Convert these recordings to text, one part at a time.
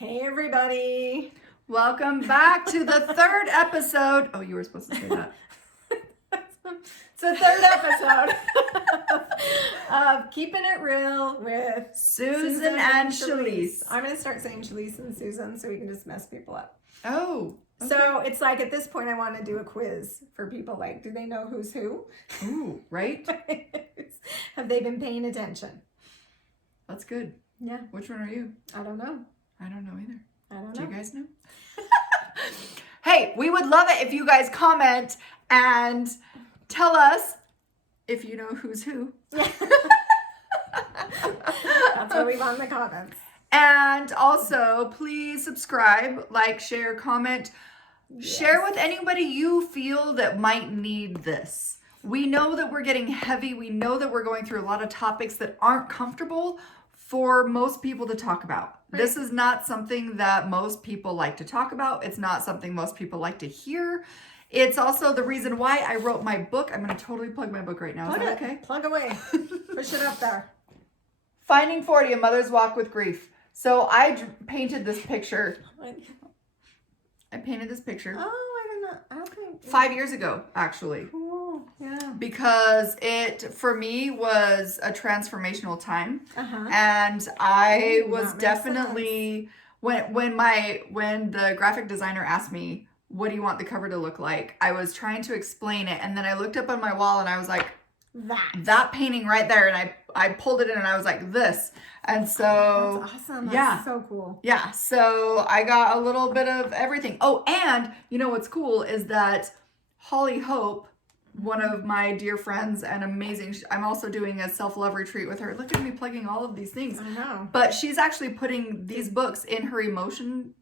Hey everybody. Welcome back to the third episode. Oh, you were supposed to say that. It's the third episode of Keeping It Real with Susan and Chalese. I'm going to start saying Chalese and Susan so we can just mess people up. Oh. Okay. So it's like at this point I want to do a quiz for people, like, do they know who's who? Ooh, right? Have they been paying attention? That's good. Yeah. Which one are you? I don't know. I don't know either. I don't know. Do you guys know? Hey, we would love it if you guys comment and tell us if you know who's who. That's what we want in the comments. And also, please subscribe, like, share, comment. Yes. Share with anybody you feel that might need this. We know that we're getting heavy. We know that we're going through a lot of topics that aren't comfortable for most people to talk about. Right. This is not something that most people like to talk about. It's not something most people like to hear. It's also the reason why I wrote my book. I'm going to totally plug my book right now. Plug is that it. Okay? Plug away. Push it up there. Finding 40, A Mother's Walk with Grief. So I painted this picture. I painted this picture. Oh, I don't know. I don't think. 5 years ago, actually. Cool. Yeah. Because it, for me, was a transformational time. Uh-huh. And I was definitely, when the graphic designer asked me, what do you want the cover to look like? I was trying to explain it. And then I looked up on my wall and I was like, that painting right there. And I pulled it in and I was like, this. And so, that's awesome. That's yeah, so cool. Yeah. So I got a little bit of everything. Oh, and you know what's cool is that Holly Hope, one of my dear friends and amazing, I'm also doing a self-love retreat with her. Look at me plugging all of these things. I know. But she's actually putting these books in her emotion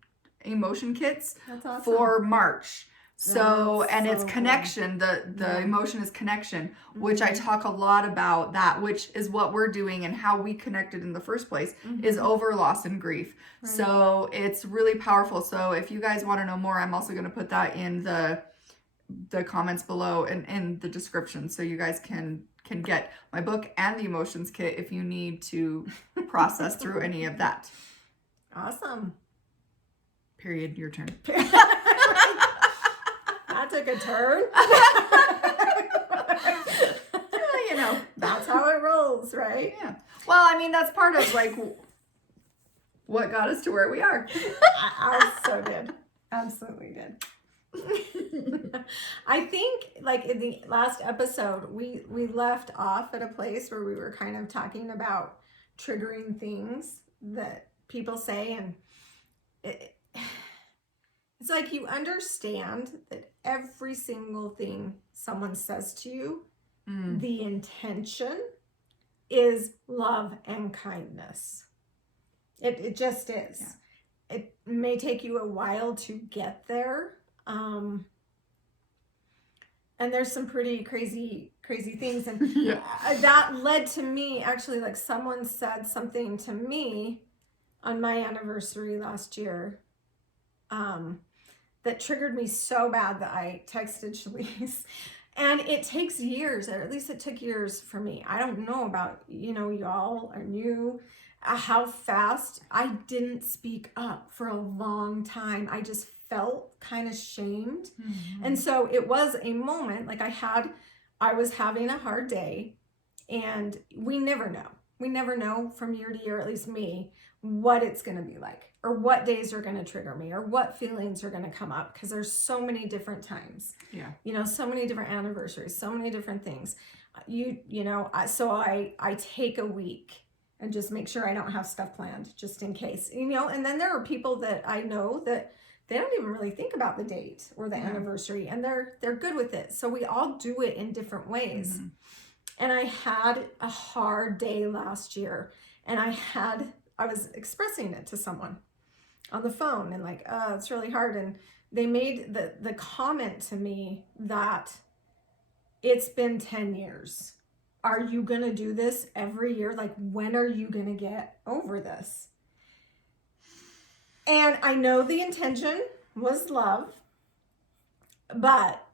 kits. That's awesome. For March. So, and so it's connection, cool. the emotion is connection, which I talk a lot about that, which is what we're doing and how we connected in the first place is over loss and grief. Right. So it's really powerful. So if you guys want to know more, I'm also going to put that in the comments below and in the description. So you guys can get my book and the emotions kit if you need to process through any of that. Awesome. Period. Your turn. That took a turn. You know, that's how it rolls, right? Yeah. Well, I mean, that's part of like what got us to where we are. I so did. Absolutely did. I think like in the last episode, we left off at a place where we were kind of talking about triggering things that people say, and it's like you understand that every single thing someone says to you, the intention is love and kindness. It just is. Yeah. It may take you a while to get there. And there's some pretty crazy things. And that led to me, actually, like someone said something to me on my anniversary last year. That triggered me so bad that I texted Chalese. And it takes years, or at least it took years for me. I don't know about, y'all or you, how fast I didn't speak up for a long time. I just felt kind of shamed. Mm-hmm. And so it was a moment, like I was having a hard day, and we never know. We never know from year to year, at least me, what it's going to be like, or what days are going to trigger me, or what feelings are going to come up, because there's so many different times. Yeah. So many different anniversaries, so many different things. So I take a week and just make sure I don't have stuff planned just in case, and then there are people that I know that they don't even really think about the date or the anniversary, and they're good with it. So we all do it in different ways. Mm-hmm. And I had a hard day last year, and I was expressing it to someone on the phone, and like, it's really hard. And they made the comment to me that it's been 10 years. Are you going to do this every year? Like, when are you going to get over this? And I know the intention was love, but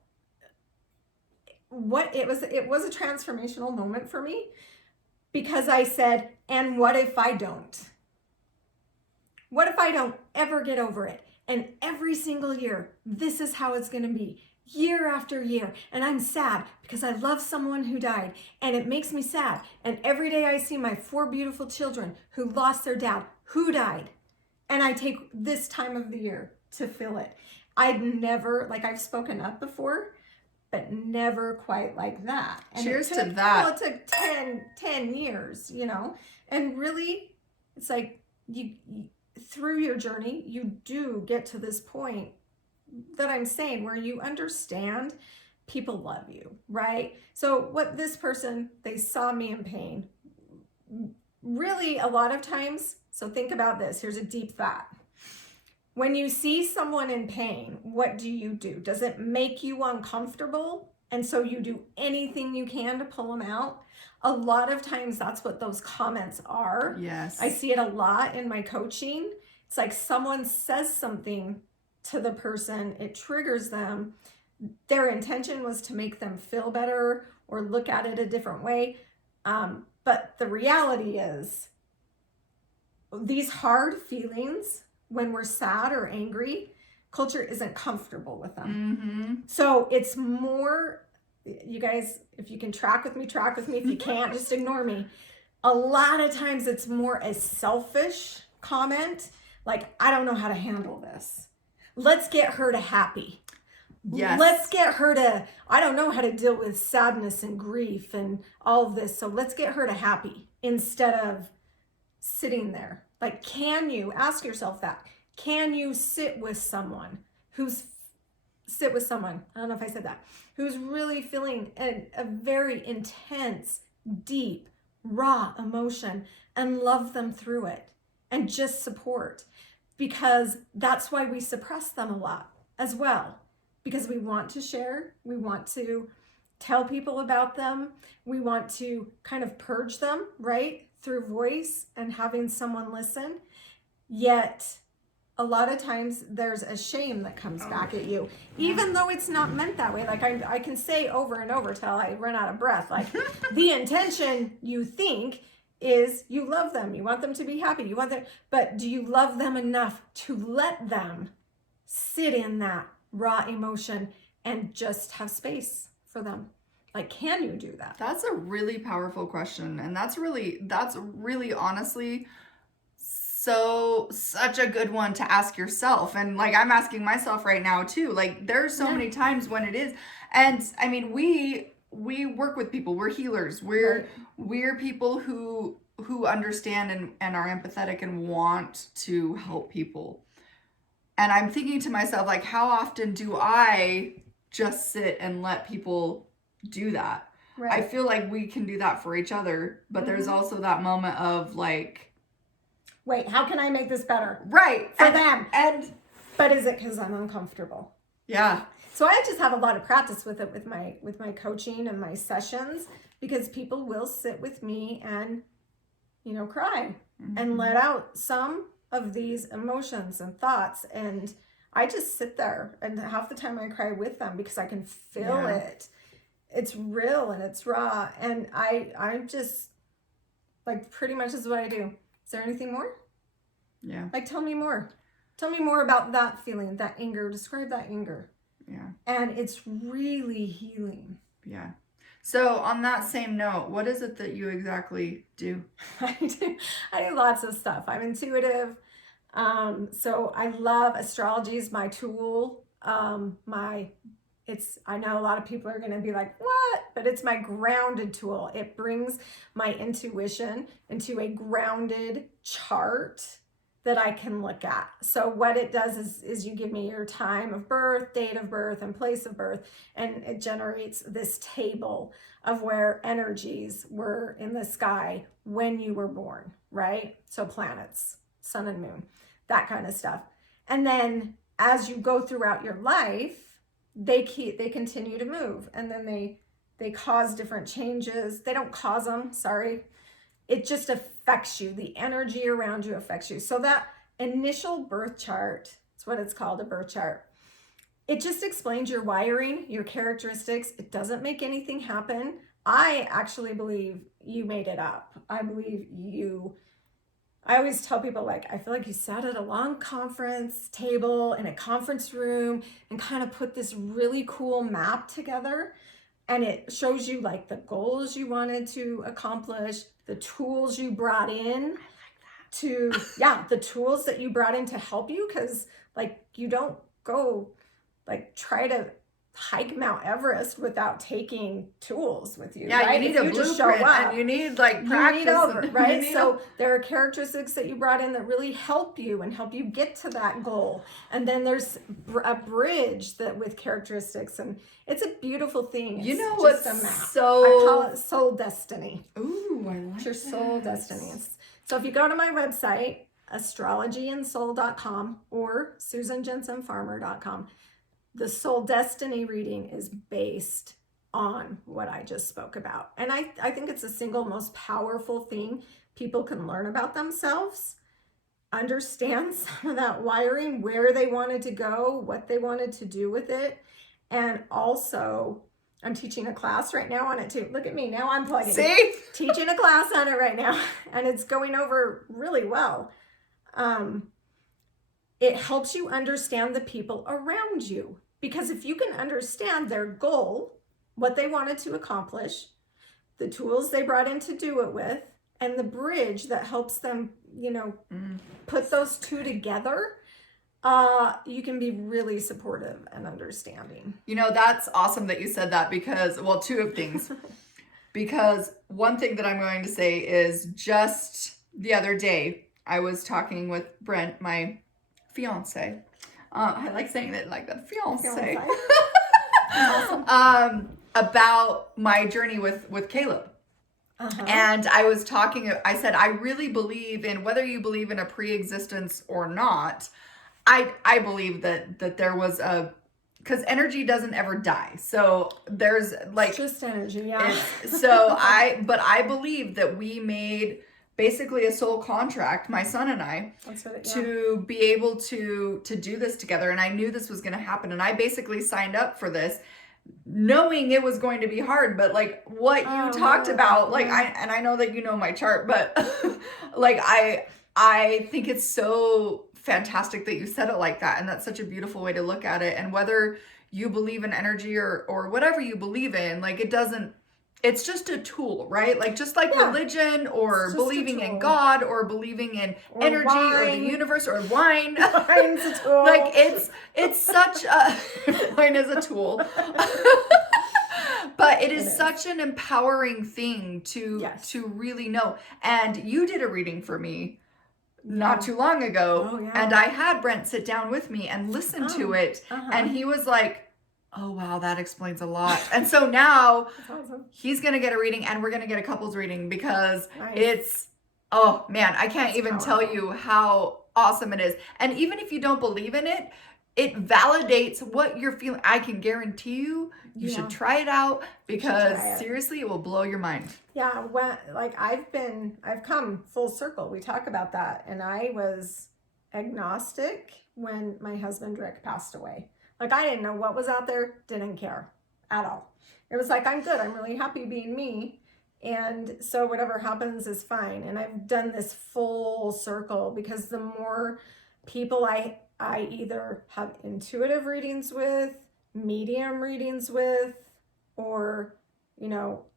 it was a transformational moment for me, because I said, and what if I don't? What if I don't ever get over it? And every single year, this is how it's going to be, year after year. And I'm sad because I love someone who died, and it makes me sad. And every day I see my 4 beautiful children who lost their dad, who died. And I take this time of the year to feel it. I'd never, like I've spoken up before, but never quite like that. And Cheers to that. Well, it took 10 years, you know, and really it's like you through your journey, you do get to this point that I'm saying where you understand people love you, right? So what this person, they saw me in pain. Really, a lot of times, so think about this. Here's a deep thought. When you see someone in pain, what do? Does it make you uncomfortable? And so you do anything you can to pull them out? A lot of times that's what those comments are. Yes. I see it a lot in my coaching. It's like someone says something to the person, it triggers them. Their intention was to make them feel better or look at it a different way. But the reality is, these hard feelings, when we're sad or angry, culture isn't comfortable with them. Mm-hmm. So it's more, you guys, if you can track with me. If you can't, just ignore me. A lot of times it's more a selfish comment, like, I don't know how to handle this. Let's get her to happy. Yes. Let's get her to, I don't know how to deal with sadness and grief and all of this. So let's get her to happy instead of sitting there. Like, can you ask yourself that? Can you sit with someone I don't know if I said that, who's really feeling a very intense, deep, raw emotion and love them through it and just support? Because that's why we suppress them a lot as well. Because we want to share, we want to tell people about them, we want to kind of purge them, right? Through voice and having someone listen. Yet a lot of times there's a shame that comes back at you, even though it's not meant that way. Like I can say over and over till I run out of breath, like the intention you think is you love them, you want them to be happy, you want them, but do you love them enough to let them sit in that raw emotion and just have space for them? Like, can you do that? That's a really powerful question. And that's really honestly such a good one to ask yourself. And like, I'm asking myself right now too. Like, there's so many times when it is. And I mean, we work with people, we're healers. We're people who understand and are empathetic and want to help people. And I'm thinking to myself, like, how often do I just sit and let people do that? Right. I feel like we can do that for each other, but there's also that moment of like, wait, how can I make this better? Right. For them. But is it because I'm uncomfortable? Yeah. So I just have a lot of practice with it with my coaching and my sessions, because people will sit with me and, cry and let out some of these emotions and thoughts, and I just sit there, and half the time I cry with them because I can feel it. It's real and it's raw, and I'm just like, pretty much is what I do. Is there anything more? Yeah. Like, tell me more about that feeling, that anger. Describe that anger. Yeah. And it's really healing. Yeah. So on that same note, what is it that you exactly do? I do lots of stuff. I'm intuitive. So I love astrology is my tool. I know a lot of people are going to be like, what? But it's my grounded tool. It brings my intuition into a grounded chart that I can look at. So what it does is you give me your time of birth, date of birth, and place of birth, and it generates this table of where energies were in the sky when you were born, right? So planets, sun and moon, that kind of stuff. And then as you go throughout your life, they continue to move, and then they cause different changes. They don't cause them, sorry. It just affects you. The energy around you affects you. So that initial birth chart, it's what it's called, a birth chart. It just explains your wiring, your characteristics. It doesn't make anything happen. I actually believe you made it up. I believe you I always tell people, like, I feel like you sat at a long conference table in a conference room and kind of put this really cool map together. And it shows you like the goals you wanted to accomplish, the tools you brought in to, yeah, the tools that you brought in to help you. Cause like you don't go like try to hike Mount Everest without taking tools with you. Yeah, right? you need If a you just blueprint show up, and you need like practice. you need over, and right? you need So there are characteristics that you brought in that really help you and help you get to that goal. And then there's a bridge that with characteristics, and it's a beautiful thing. You It's know just what's a map. so I call it soul destiny. Ooh, I like It's your soul that. destiny. So if you go to my website, astrologyandsoul.com or susanjensenfarmer.com, the soul destiny reading is based on what I just spoke about. And I think it's the single most powerful thing people can learn about themselves, understand some of that wiring, where they wanted to go, what they wanted to do with it. And also, I'm teaching a class right now on it too. Look at me, now I'm plugging. See? Teaching a class on it right now, and it's going over really well. It helps you understand the people around you. Because if you can understand their goal, what they wanted to accomplish, the tools they brought in to do it with, and the bridge that helps them, put those two together, you can be really supportive and understanding. That's awesome that you said that because, well, two of things. Because one thing that I'm going to say is just the other day, I was talking with Brent, my fiance. I like saying it like that, fiance. Awesome. About my journey with Caleb. Uh-huh. And I said, I really believe in, whether you believe in a pre-existence or not, I believe that there was because energy doesn't ever die. So there's like, it's just energy, yeah. But I believe that we made basically a soul contract, my son and I, to be able to do this together. And I knew this was going to happen. And I basically signed up for this knowing it was going to be hard, but like what you talked about, like I know that you know my chart, but like I think it's so fantastic that you said it like that. And that's such a beautiful way to look at it. And whether you believe in energy or whatever you believe in, like it's just a tool, right? Like just like religion or believing in God or believing in energy or the universe or wine. Wine's a tool. Like it's such a wine is a tool. But it is such an empowering thing to really know. And you did a reading for me not too long ago, and I had Brent sit down with me and listen to it, and he was like, oh wow, that explains a lot. And so now he's gonna get a reading, and we're gonna get a couples reading because it's, oh man, I can't even tell you how awesome it is. And even if you don't believe in it, it validates what you're feeling. I can guarantee you should try it out because seriously, it will blow your mind. Yeah, when like I've come full circle. We talk about that, and I was agnostic when my husband Rick passed away. Like I didn't know what was out there, didn't care at all. It was like, I'm good. I'm really happy being me. And so whatever happens is fine. And I've done this full circle because the more people I either have intuitive readings with, medium readings with, or,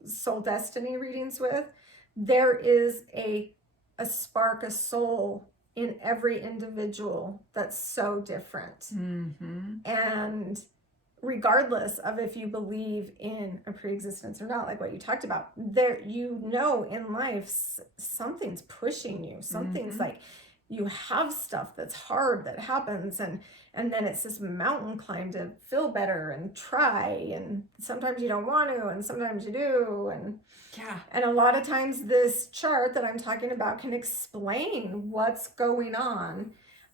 soul destiny readings with, there is a spark, a soul in every individual that's so different. Mm-hmm. And regardless of if you believe in a pre-existence or not, like what you talked about, there, in life, something's pushing you. Something's like you have stuff that's hard that happens, and then it's this mountain climb to feel better and try, and sometimes you don't want to, and sometimes you do, and a lot of times this chart that I'm talking about can explain what's going on.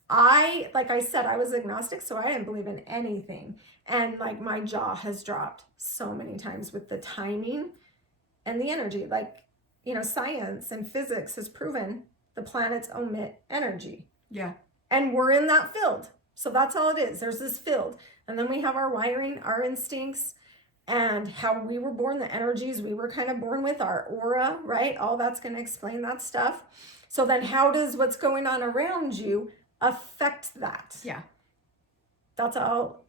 Like I said, I was agnostic, so I didn't believe in anything, and like my jaw has dropped so many times with the timing and the energy. Like, science and physics has proven the planets emit energy. Yeah. And we're in that field. So that's all it is. There's this field. And then we have our wiring, our instincts. and how we were born, the energies we were kind of born with, our aura, right? All that's going to explain that stuff. So then how does what's going on around you affect that? Yeah. That's all,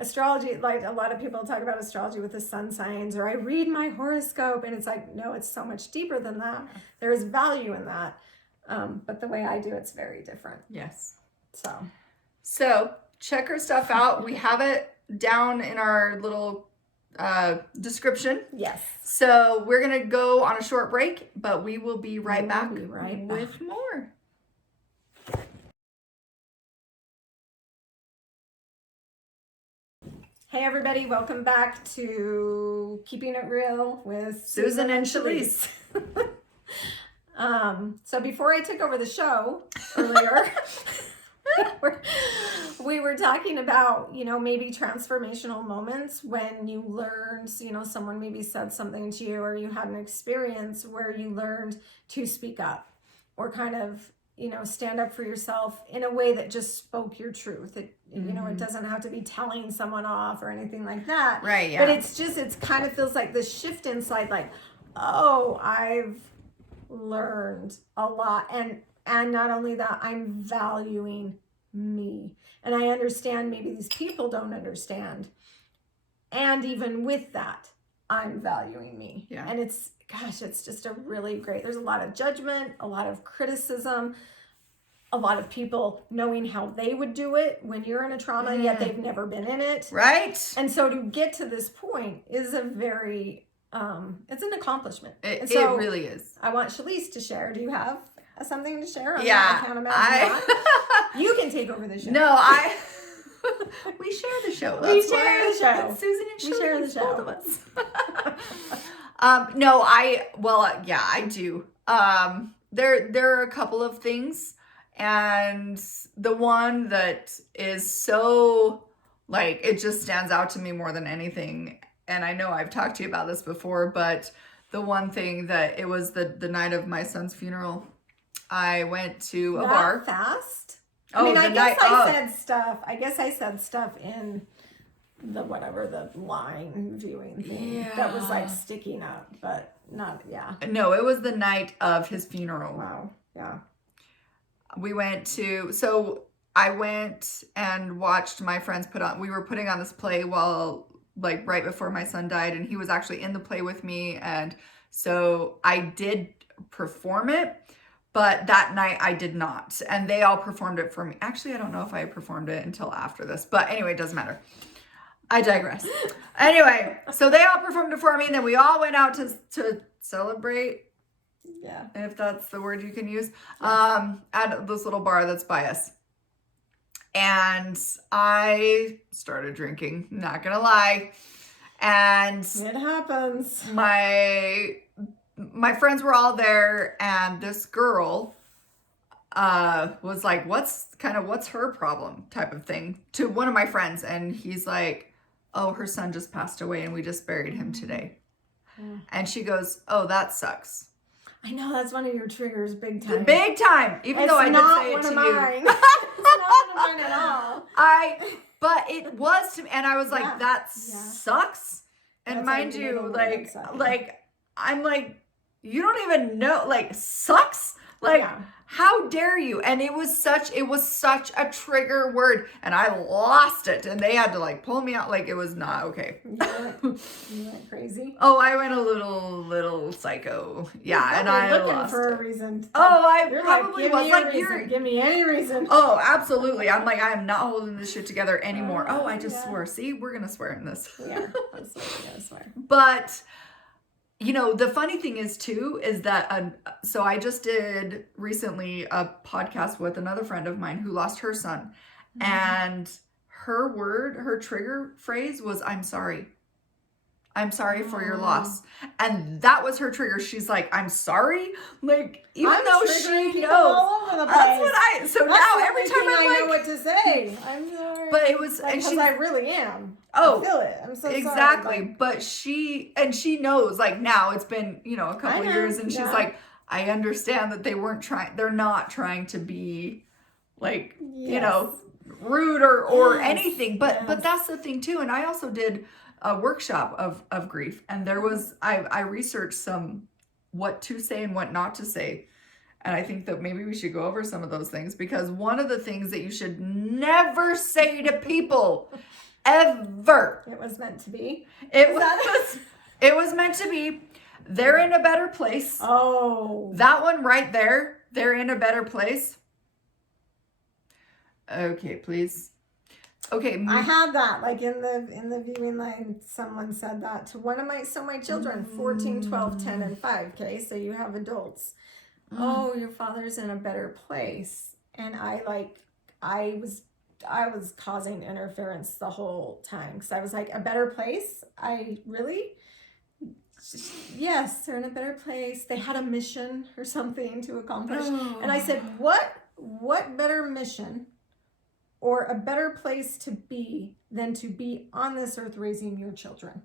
astrology, like a lot of people talk about astrology with the sun signs, or I read my horoscope, and it's like, no, it's so much deeper than that. There is value in that. But the way I do it's very different. Yes. So check her stuff out. We have it down in our little description. yes. So we're going to go on a short break, but we will be right back with more. Hey everybody, welcome back to Keeping It Real with Susan and Chalese. So before I took over the show earlier, we were talking about, maybe transformational moments when you learned, someone maybe said something to you, or you had an experience where you learned to speak up, or kind of, stand up for yourself in a way that just spoke your truth. It, it doesn't have to be telling someone off or anything like that. Right, yeah. But it's kind of feels like this shift inside, like, oh, I've learned a lot. And not only that, I'm valuing me. And I understand maybe these people don't understand. And even with that, I'm valuing me. Yeah. And it's just a really great, there's a lot of judgment, a lot of criticism, a lot of people knowing how they would do it when you're in a trauma, yet they've never been in it. Right. And so to get to this point is a very, it's an accomplishment. It really is. I want Chalese to share. Do you have something to share on Yeah. that account about You can take over the show. No, we share the show. We share the show. It's Susan and Chalese, We share the show. both of us. No, I do. There are a couple of things, and the one that is so, like, it just stands out to me more than anything, and I know I've talked to you about this before, but the one thing that it was the night of my son's funeral, I went to a bar. Fast? Oh, I guess I said stuff in the line viewing thing that was like sticking up, but not, No, it was the night of his funeral. Wow. Yeah. I went and watched my friends we were putting on this play while, like, right before my son died, and he was actually in the play with me, and so I did perform it. But that night I did not. And they all performed it for me. Actually, I don't know if I performed it until after this. But anyway, it doesn't matter. I digress. Anyway, so they all performed it for me. And then we all went out to celebrate. Yeah. If that's the word you can use. At this little bar that's by us. And I started drinking. Not going to lie. And it happens. My friends were all there, and this girl was like, what's her problem type of thing to one of my friends. And he's like, oh, her son just passed away and we just buried him today. And she goes, oh, that sucks. I know, that's one of your triggers, big time. Big time. Even though I did say it to you. It's not one of mine at all. But it was to me, and I was like, that sucks. And That's mind like you, the like, I'm like, you don't even know, like, sucks? Like, how dare you? And it was such a trigger word, and I lost it, and they had to, like, pull me out. Like, it was not okay. You went crazy? Oh, I went a little psycho. Yeah, and I looking lost for it. a reason. You're probably was like, give me any reason. Oh, absolutely. I'm like, I am not holding this shit together anymore. I just swore. See, we're gonna swear in this. We are. We're gonna swear. But the funny thing is too, is that, so I just did recently a podcast with another friend of mine who lost her son. And her trigger phrase was, I'm sorry. I'm sorry for your loss. And that was her trigger. She's like, I'm sorry. Like, even though she knows. All over the place. That's what so That's now the every only time thing I'm I like, know what to say. I'm sorry. But it was, like, and she, I really am. Oh, I feel it. I'm so exactly. sorry. But she knows, like, now it's been, a couple years, and she's like, I understand that they're not trying to be, like, rude or anything. But that's the thing too. And I also did a workshop of grief, and there was I researched some what to say and what not to say. And I think that maybe we should go over some of those things, because one of the things that you should never say to people ever. It was meant to be. It was meant to be. They're in a better place. Oh. That one right there, they're in a better place. Okay, please. Okay. I had that, like in the viewing line, someone said that to one of my children, 14, 12, 10, and 5. Okay, so you have adults. Oh, your father's in a better place. And I was causing interference the whole time, because I was like, a better place? Yes, they're in a better place. They had a mission or something to accomplish. Oh. And I said, what better mission or a better place to be than to be on this earth raising your children?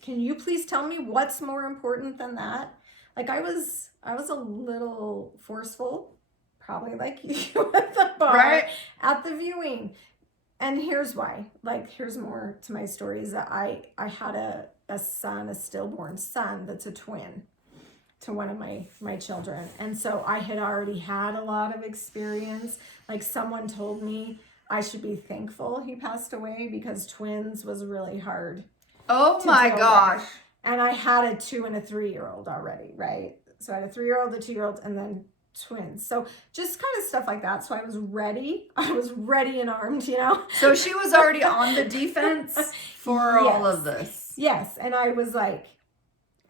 Can you please tell me what's more important than that? Like, I was a little forceful, probably like you at the bar, right, at the viewing. And here's why. Like, here's more to my story, is that I had a son, a stillborn son that's a twin to one of my children. And so I had already had a lot of experience. Like, someone told me I should be thankful he passed away, because twins was really hard. Oh my gosh. With. And I had a 2 and a 3-year-old already, right? So I had a 3-year-old, a 2-year-old, and then twins. So just kind of stuff like that. So I was ready. And armed, you know. So she was already on the defense for all of this. Yes. And I was like,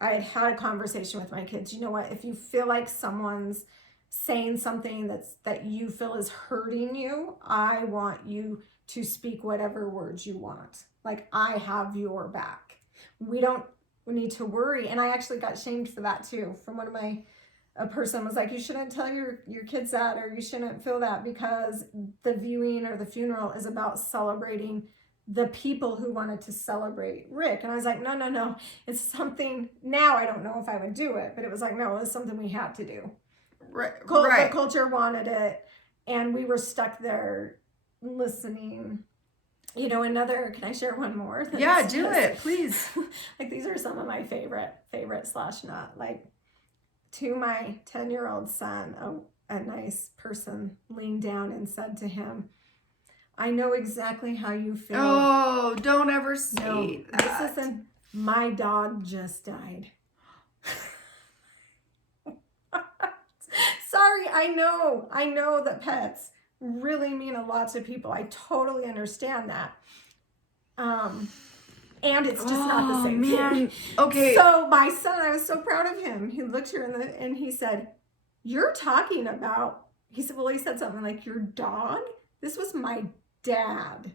I had a conversation with my kids. You know what? If you feel like someone's saying something that you feel is hurting you, I want you to speak whatever words you want. Like, I have your back. We need to worry. And I actually got shamed for that too, from one of a person was like, you shouldn't tell your kids that, or you shouldn't feel that, because the viewing or the funeral is about celebrating the people who wanted to celebrate Rick. And I was like, no, it's something. Now I don't know if I would do it, but it was like, no, it was something we had to do. Right. The culture wanted it, and we were stuck there listening. You know, can I share one more? Yeah, do it, please. Like, these are some of my favorite / not. Like, to my 10-year-old son, a nice person leaned down and said to him, I know exactly how you feel. Oh, don't ever say that. This isn't, my dog just died. Sorry, I know that pets really mean a lot to people. I totally understand that. And it's just not the same thing. Okay. So my son, I was so proud of him. He looked her and he said, you're talking about, he said something like, your dog? This was my dad.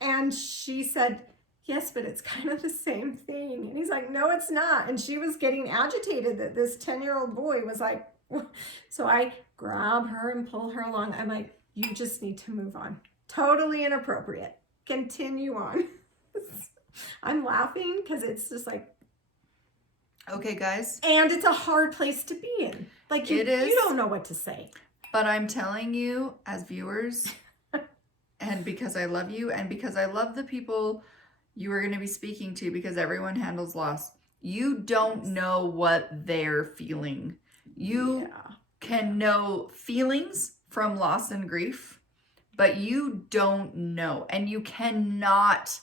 And she said, yes, but it's kind of the same thing. And he's like, no, it's not. And she was getting agitated that this 10-year-old boy was like, so I grab her and pull her along. I'm like, you just need to move on. Totally inappropriate. Continue on. I'm laughing because it's just like, okay, guys. And it's a hard place to be in. Like, you don't know what to say. But I'm telling you, as viewers, and because I love you, and because I love the people you are going to be speaking to, because everyone handles loss, you don't know what they're feeling. You can know feelings from loss and grief, but you don't know. And you cannot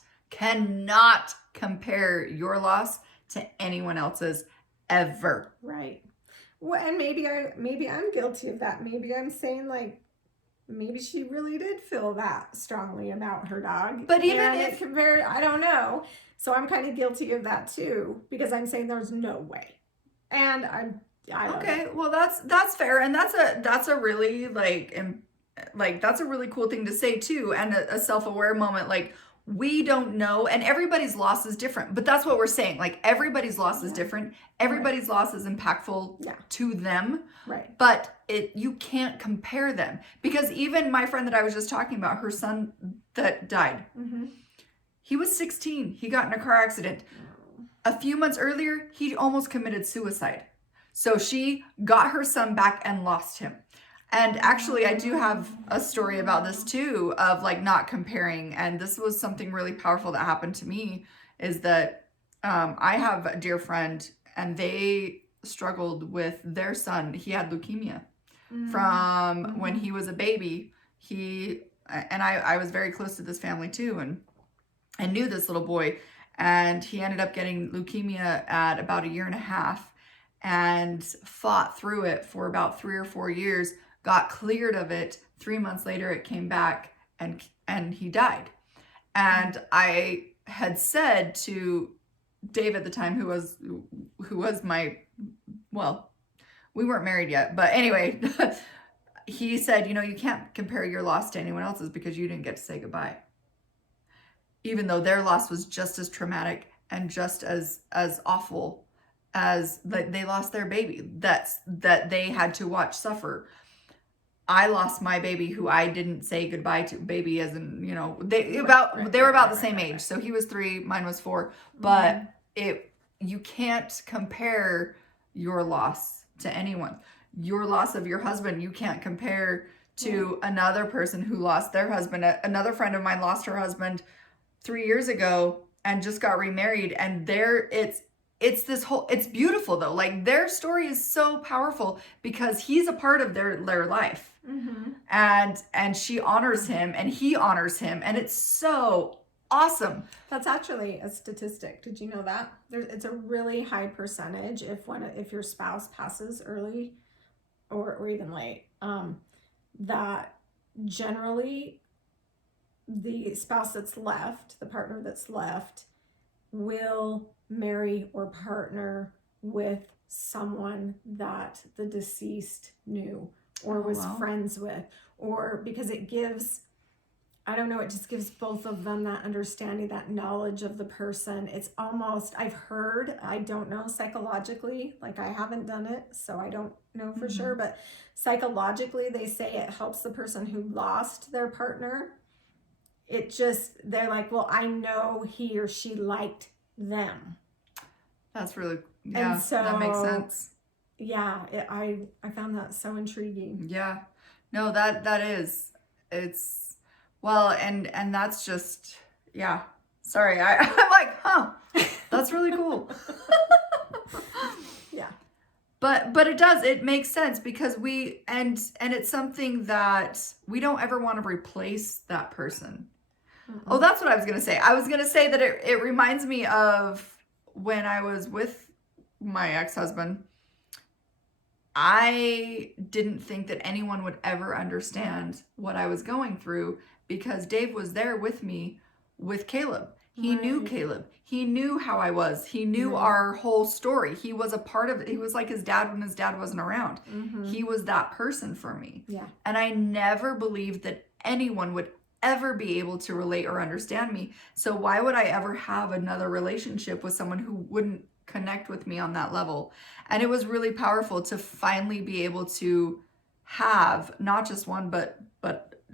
compare your loss to anyone else's ever. Right. Well, and maybe I'm guilty of that. Maybe I'm saying, like, maybe she really did feel that strongly about her dog. But even if I don't know. So I'm kind of guilty of that too, because I'm saying there's no way. And I don't know. Well, that's fair, and that's a really that's a really cool thing to say too, and a self-aware moment. Like, we don't know, and everybody's loss is different, but that's what we're saying. Like, everybody's loss is different. Everybody's loss is impactful to them. Right. But you can't compare them, because even my friend that I was just talking about, her son that died, he was 16. He got in a car accident. A few months earlier, he almost committed suicide. So she got her son back and lost him. And actually, I do have a story about this too, of like not comparing. And this was something really powerful that happened to me. is that I have a dear friend, and they struggled with their son. He had leukemia from when he was a baby. I was very close to this family too, and knew this little boy, and he ended up getting leukemia at about 1.5 years and fought through it for about 3 or 4 years, got cleared of it. 3 months later it came back, and he died. And I had said to Dave at the time, who was my, well, we weren't married yet, but anyway, he said, you can't compare your loss to anyone else's because you didn't get to say goodbye. Even though their loss was just as traumatic and just as awful as they lost their baby that they had to watch suffer. I lost my baby, who I didn't say goodbye to. Baby, as in, they were about the same age. So he was 3, mine was 4. But you can't compare your loss to anyone. Your loss of your husband, you can't compare to another person who lost their husband. Another friend of mine lost her husband 3 years ago and just got remarried. And it's beautiful though. Like, their story is so powerful because he's a part of their life. And she honors him and he honors him, and it's so awesome. That's actually a statistic. Did you know that? It's a really high percentage if your spouse passes early or even late, that generally the spouse that's left, the partner that's left, will marry or partner with someone that the deceased knew or was friends with, or because it gives, I don't know, it just gives both of them that understanding, that knowledge of the person. It's almost, I've heard, I don't know psychologically, like I haven't done it, so I don't know for sure, but psychologically they say it helps the person who lost their partner. They're like, well, I know he or she liked them. That's really, and so, that makes sense. Yeah, I found that so intriguing. Yeah, no, that is, it's, well, and that's just, yeah, sorry, I'm like, that's really cool. Yeah. But it makes sense because and it's something that we don't ever want to replace that person. Oh, that's what I was going to say. I was going to say that it reminds me of when I was with my ex-husband. I didn't think that anyone would ever understand what I was going through because Dave was there with me with Caleb. He knew Caleb. He knew how I was. He knew our whole story. He was a part of it. He was like his dad when his dad wasn't around. He was that person for me. Yeah. And I never believed that anyone would ever be able to relate or understand me. So why would I ever have another relationship with someone who wouldn't connect with me on that level? And it was really powerful to finally be able to have not just one, but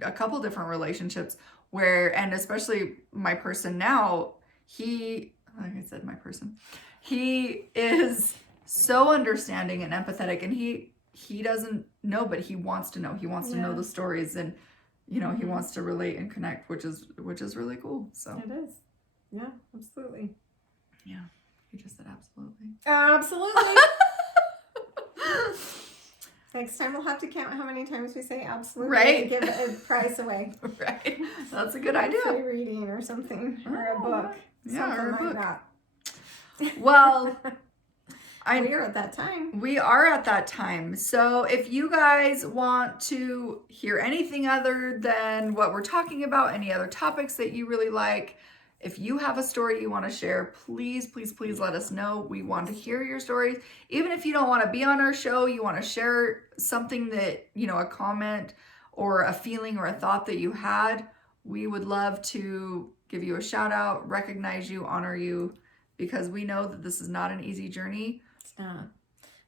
a couple different relationships where, and especially my person now, like I said, my person, he is so understanding and empathetic, and he doesn't know, but he wants to know. He wants to know the stories, and he wants to relate and connect, which is really cool. So it is. Yeah, absolutely. Yeah. You just said absolutely. Absolutely. Next time we'll have to count how many times we say absolutely. Right. And give a prize away. Right. That's a good idea. Free reading or something. Or a book. Yeah, or a book. That. Well, we are at that time. We are at that time. So if you guys want to hear anything other than what we're talking about, any other topics that you really like, if you have a story you want to share, please, please, please let us know. We want to hear your stories. Even if you don't want to be on our show, you want to share something that, a comment or a feeling or a thought that you had, we would love to give you a shout out, recognize you, honor you, because we know that this is not an easy journey. It's not.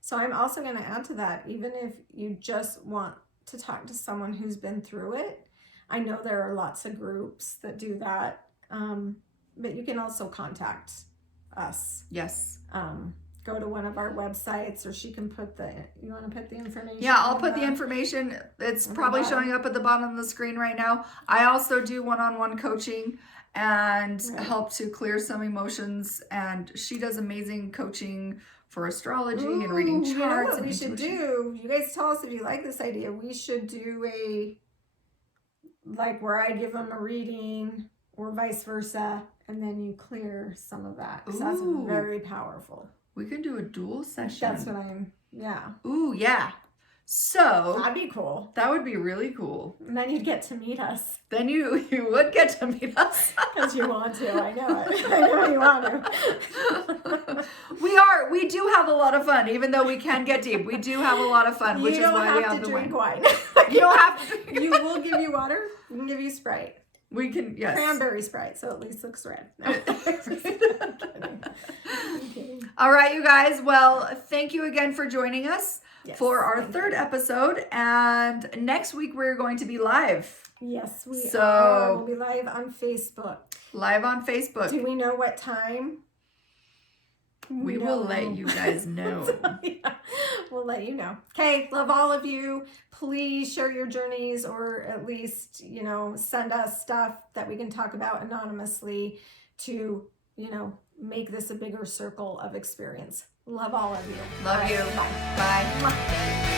So I'm also going to add to that, even if you just want to talk to someone who's been through it, I know there are lots of groups that do that. But you can also contact us. Yes. Go to one of our websites, or she can you want to put the information? Yeah, I'll put the information. It's probably showing up at the bottom of the screen right now. I also do one-on-one coaching, and Right. help to clear some emotions. And she does amazing coaching for astrology and reading charts. You know what and we should intuition. do? You guys tell us if you like this idea. We should do like where I give them a reading or vice versa, and then you clear some of that. Because that's Ooh. very powerful. We can do a dual session. That's what yeah. Ooh, yeah. So That'd be cool. that would be really cool. And then you'd get to meet us. Then you would get to meet us. Because you want to. I know it. I know you want to. We do have a lot of fun, even though we can get deep. We do have a lot of fun, which is why we have the wine. wine. You don't have to drink. You will give you water. We can give you Sprite. We can, yes. Cranberry Sprite, so at least looks red. No. I'm kidding. All right, you guys. Well, thank you again for joining us Yes, for our thank third episode. And next week we're going to be live. Yes, we So- are. We'll be live on Facebook. Live on Facebook. Do we know what time? We will let you guys know. Yeah, we'll let you know. Okay, love all of you. Please share your journeys, or at least, send us stuff that we can talk about anonymously to, make this a bigger circle of experience. Love all of you. Love All you. right, Bye. bye.